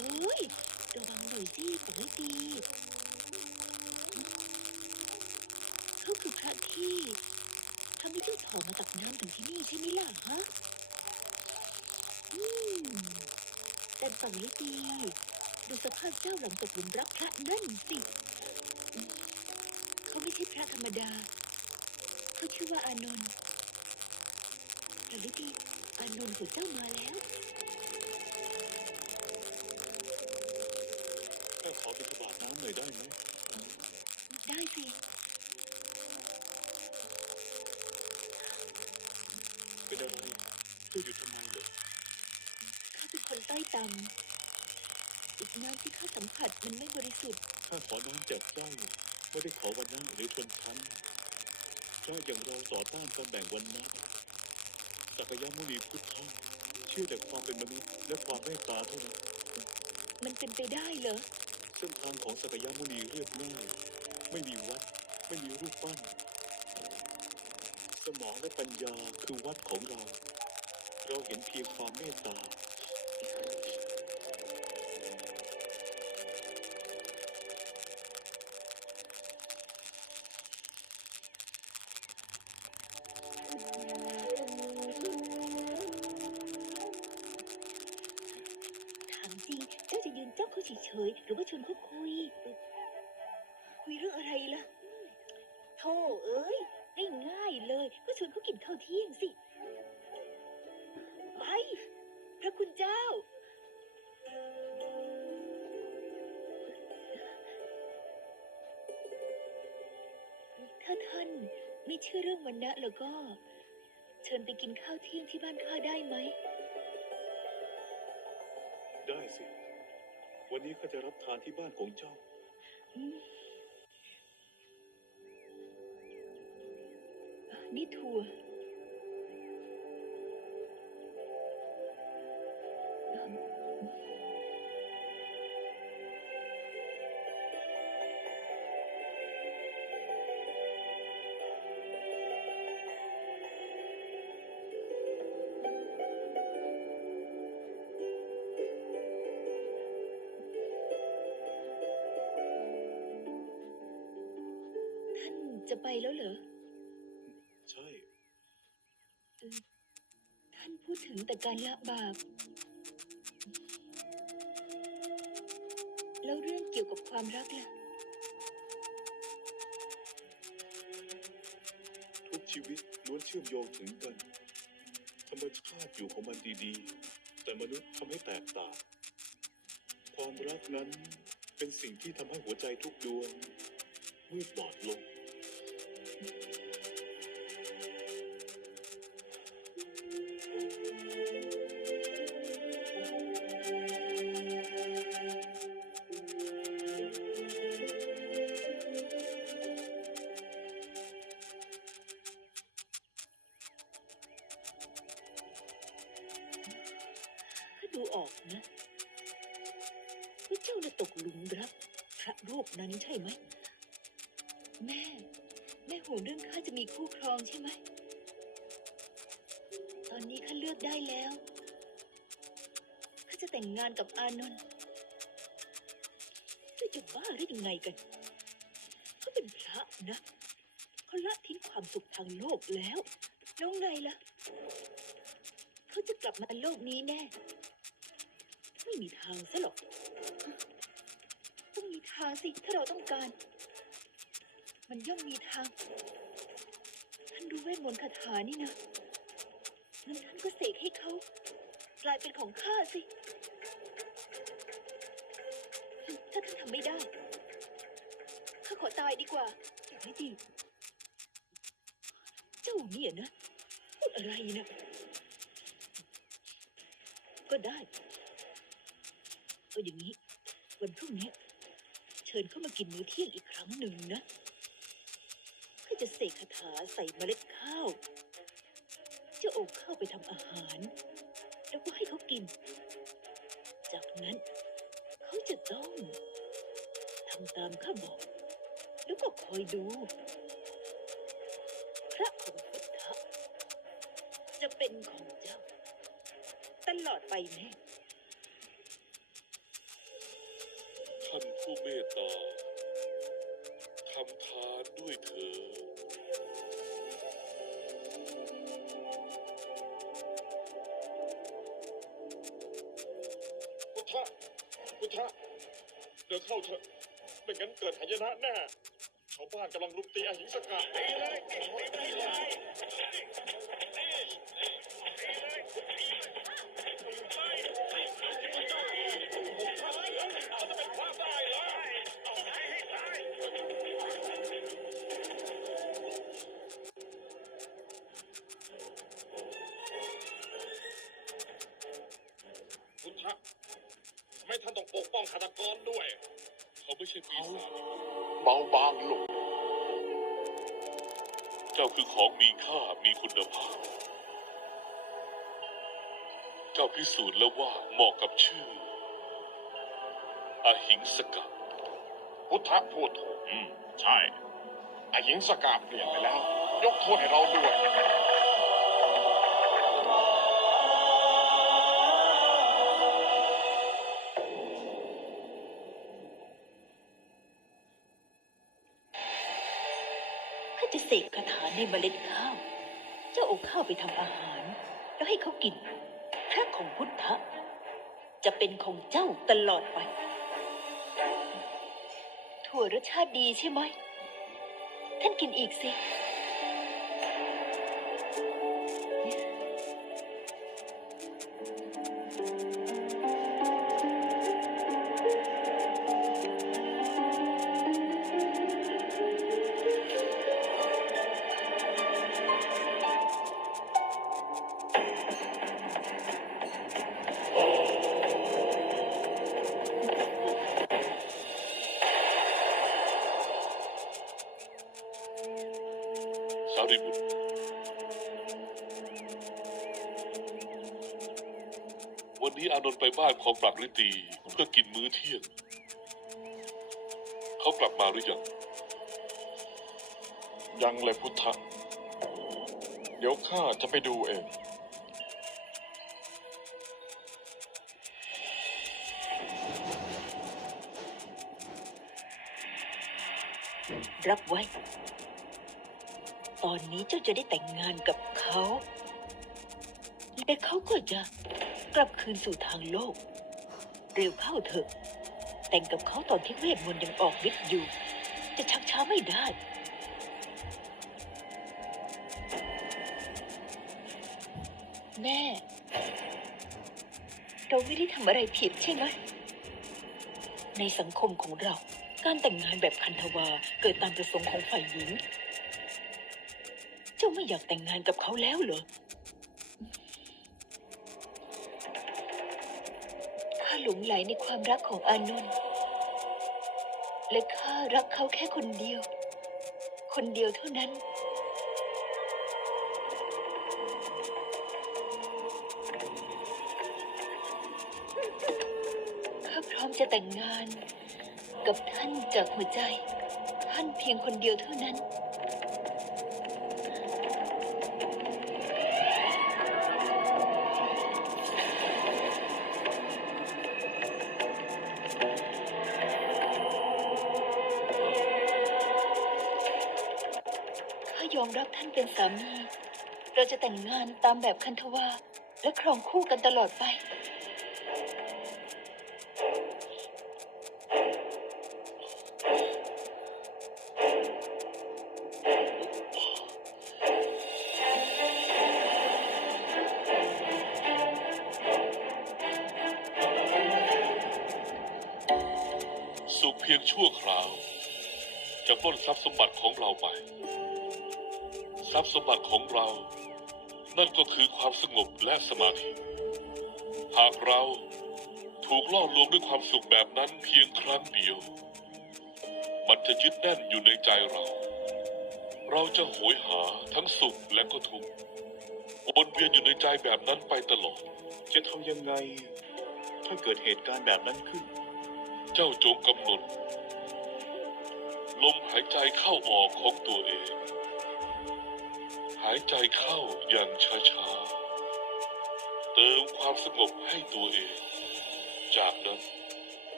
อ้ยระวังหน่อยสิของไม่ดีเขาคือพระที่ทำให้เจ้าทอมาตักน้ำถึงที่นี่ใช่ไหมล่ะฮะอืมแต่ฟังให้ดีดูสภาพเจ้าหลังตกหลุมรักพระนั่นสิ เขาไม่ใช่พระธรรมดา เขาชื่อว่าอานนท์ฟังให้ดีอานนท์ของเจ้ามาแล้ว น้ำหน่อยได้ไหมได้สิเป็นอะไรช่วยอยู่ทำไมเหรอข้าเป็นคนใต้ต่ำอีกน้ำที่ข้าสัมผัสมันไม่บริสุทธิ์ข้าขอน้ำจากเจ้าไม่ได้ขอวันนั้นหรือชนชั้นเพราอย่างเราต่อต้านการแบ่งวันนั้นสักยมุนีพุทธะเชื่อแต่ความเป็นมนุษย์และความเมตตาเท่านั้นมันเป็นไปได้เหรอ เส้นทางของสักยมุนีเรียบง่ายไม่มีวัด ไม่มีรูปปั้น สมองและปัญญาคือวัดของเรา เราเห็นเพียงความเมตตาาจะยืนจ้องเขาเฉยๆหรือว่าชวนเขาคุย คุยเรื่องอะไรล่ะโธ่เอ้ยง่ายๆเลย ก็ชวนเขากินข้าวเที่ยงสิ ไป พระคุณเจ้า ถ้าท่านไม่เชื่อเรื่องวันนะแล้วก็ เชิญไปกินข้าวเที่ยงที่บ้านข้าได้ไหม ได้สิ วันนี้ข้าจะรับทานที่บ้านของเจ้า นี่ถั่ว จะไปแล้วเหรอ ใช่ท่านพูดถึงแต่การละบาป แล้วเรื่องเกี่ยวกับความรักล่ะ ทุกชีวิตล้วนเชื่อมโยงถึงกัน ธรรมชาติอยู่ของมันดีๆ แต่มนุษย์ทำให้แตกต่าง ความรักนั้นเป็นสิ่งที่ทำให้หัวใจทุกดวงมืดบอดลง ข้าดูออกนะว่าเจ้าน่ะตกหลุมรักพระรูปนั้นใช่ไหม แม่แม่ ห่วงเรื่องข้าจะมีคู่ครองใช่ไหม ตอนนี้ข้าเลือกได้แล้ว ข้าจะแต่งงานกับอานนท์เจ้าจะบ้าได้ยังไงกัน เขาเป็นพระนะ เขาละทิ้งความสุขทางโลกแล้ว แล้วไงล่ะ เขาจะกลับมาโลกนี้แน่ ไม่มีทางซะหรอก ต้องมีทางสิ ถ้าเราต้องการ มันย่อมมีทาง ท่านรู้เวทมนต์คาถานี่นะงั้นท่านก็เสกให้เขากลายเป็นของข้าสิ ถ้าท่านทำไม่ได้ ข้าขอตายดีกว่าอย่างนี้จริงเจ้าเนี่ยนะพูดอะไรนะ ก็ได้เอาอย่างนี้ วันพรุ่งนี้ เชิญเข้ามากินมื้อเที่ยงอีกครั้งหนึ่งนะ จะเสกคาถาใส่เมล็ดข้าวจะเอาข้าวไปทำอาหาร แล้วก็ให้เขากิน จากนั้นเขาจะต้องทำตามข้าบอก แล้วก็คอยดู พระของพุทธะจะเป็นของเจ้า ตลอดไปแน่ต่อทำทานด้วยเถิด เดินเข้าเถอะไม่งั้นเกิดหายนะแน่ ชาวบ้านกำลังรุมตีอาหิงสกาตีเลยตีเลย ไม่ใช่ปีศาจเบาบางลง เจ้าคือของมีค่ามีคุณภาพ เจ้าพิสูจน์แล้วว่าเหมาะกับชื่อ อหิงสกัดพุทธะพูดถูกอืม ใช่อาหิงสกาเปลี่ยนไปแล้ว ยกโทษให้เราด้วย จะเสกคาถาในเมล็ดข้าว เจ้าเอาข้าวไปทำอาหาร แล้วให้เขากิน พระของพุทธะจะเป็นของเจ้าตลอดไป ถั่วรสชาติดีใช่ไหม ท่านกินอีกสิารีบุตรวันนี้อานนท์ไปบ้านของปรักฤตีเพื่อกินมื้อเที่ยง เขากลับมาหรือยัง ยังเลยพุทธะเดี๋ยวข้าจะไปดูเอง รับไว้ ตอนนี้เจ้าจะได้แต่งงานกับเขาและเขาก็จะกลับคืนสู่ทางโลก เร็วเข้าเถอะ แต่งกับเขาตอนที่เวทมนต์ยังออกฤทธิ์อยู่ จะชักช้าไม่ได้ แม่ เราไม่ได้ทำอะไรผิดใช่ไหม ในสังคมของเรา การแต่งงานแบบคันธวาเกิดตามประสงค์ของฝ่ายหญิง เจ้าไม่อยากแต่งงานกับเขาแล้วเหรอข้าหลงไหลในความรักของอานนท์และข้ารักเขาแค่คนเดียว คนเดียวเท่านั้น ข้าพร้อมจะแต่งงาน กับท่านจากหัวใจ ท่านเพียงคนเดียวเท่านั้น อมรับท่านเป็นสามี เราจะแต่งงานตามแบบคันธวาและครองคู่กันตลอดไป สุขเพียงชั่วคราว จะปล้นทรัพย์สมบัติของเราไป ทรัพย์สมบัติของเรา นั่นก็คือความสงบและสมาธิ หากเราถูกล่อลวงด้วยความสุขแบบนั้นเพียงครั้งเดียว มันจะยึดแน่นอยู่ในใจเรา เราจะโหยหาทั้งสุขและก็ทุกข์วนเวียนอยู่ในใจแบบนั้นไปตลอด จะทำยังไง ถ้าเกิดเหตุการณ์แบบนั้นขึ้น เจ้าจงกำหนด ลมหายใจเข้าออกของตัวเอง หายใจเข้าอย่างช้าๆ เติมความสงบให้ตัวเอง จากนั้น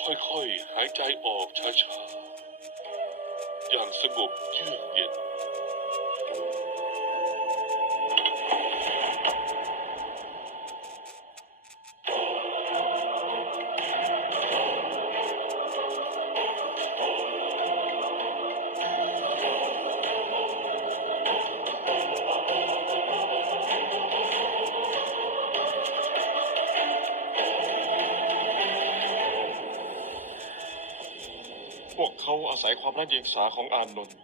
ค่อยๆ หายใจออกช้าๆ อย่างสงบเยือกเย็น เขาอาศัยความน่าเยียงสาของอานนท์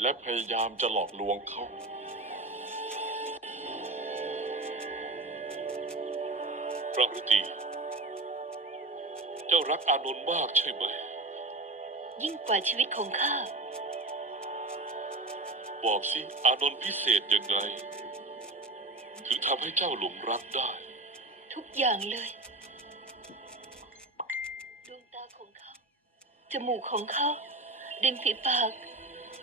และพยายามจะหลอกลวงเขา พระฤดีเจ้ารักอานนท์มากใช่ไหม ยิ่งกว่าชีวิตของข้า บอกสิ อานนท์พิเศษยังไง ถึงทำให้เจ้าหลงรักได้ ทุกอย่างเลย จมูกของเขาริมฝีปาก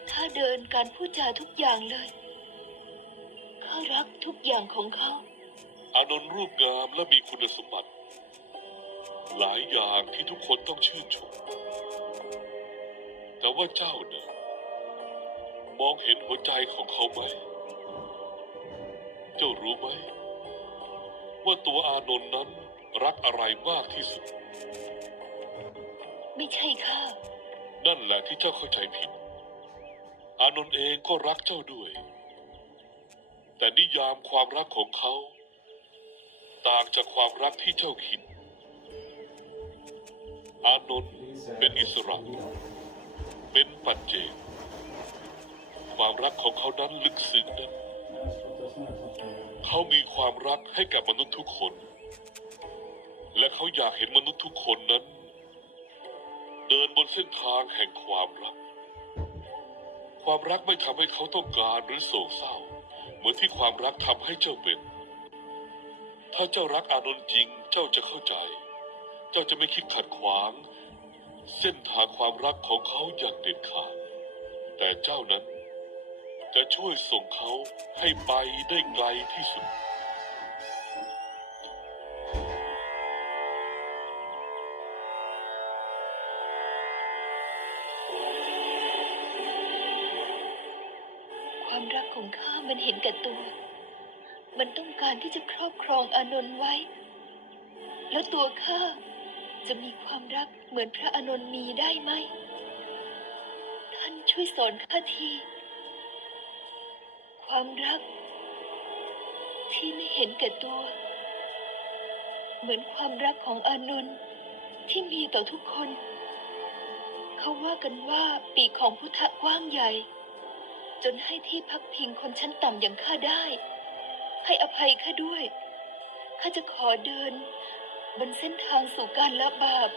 ท่าเดินการพูดจาทุกอย่างเลยข้ารักทุกอย่างของเขาอานนท์รูปงามและมีคุณสมบัติ หลายอย่างที่ทุกคนต้องชื่นชม แต่ว่าเจ้าเนี่ยมองเห็นหัวใจของเขาไหม เจ้ารู้ไหม ว่าตัวอานนท์นั้นรักอะไรมากที่สุด ไม่ใช่ข้านั่นแหละที่เจ้าเข้าใจผิด อานนท์เองก็รักเจ้าด้วย แต่นิยามความรักของเขา ต่างจากความรักที่เจ้าคิด อานนท์เป็นอิสระ เป็นปัจเจก ความรักของเขานั้นลึกซึ้งนะเขามีความรักให้กับมนุษย์ทุกคน และเขาอยากเห็นมนุษย์ทุกคนนั้น เดินบนเส้นทางแห่งความรัก ความรักไม่ทำให้เขาต้องการหรือโศกเศร้า เหมือนที่ความรักทำให้เจ้าเป็น ถ้าเจ้ารักอานนท์จริง เจ้าจะเข้าใจ เจ้าจะไม่คิดขัดขวาง เส้นทางความรักของเขาอย่างเด็ดขาด แต่เจ้านั้นจะช่วยส่งเขาให้ไปได้ไกลที่สุด ของข้ามันเห็นแก่ตัว มันต้องการที่จะครอบครองอานนท์ไว้ แล้วตัวข้าจะมีความรักเหมือนพระอานนท์มีได้ไหม ท่านช่วยสอนข้าที ความรัก ที่ไม่เห็นแก่ตัว เหมือนความรักของอานนท์ที่มีต่อทุกคน เขาว่ากันว่าปีกของพุทธะกว้างใหญ่ จนให้ที่พักพิงคนชั้นต่ำอย่างข้าได้ ให้อภัยข้าด้วย ข้าจะขอเดิน บนเส้นทางสู่การละบาป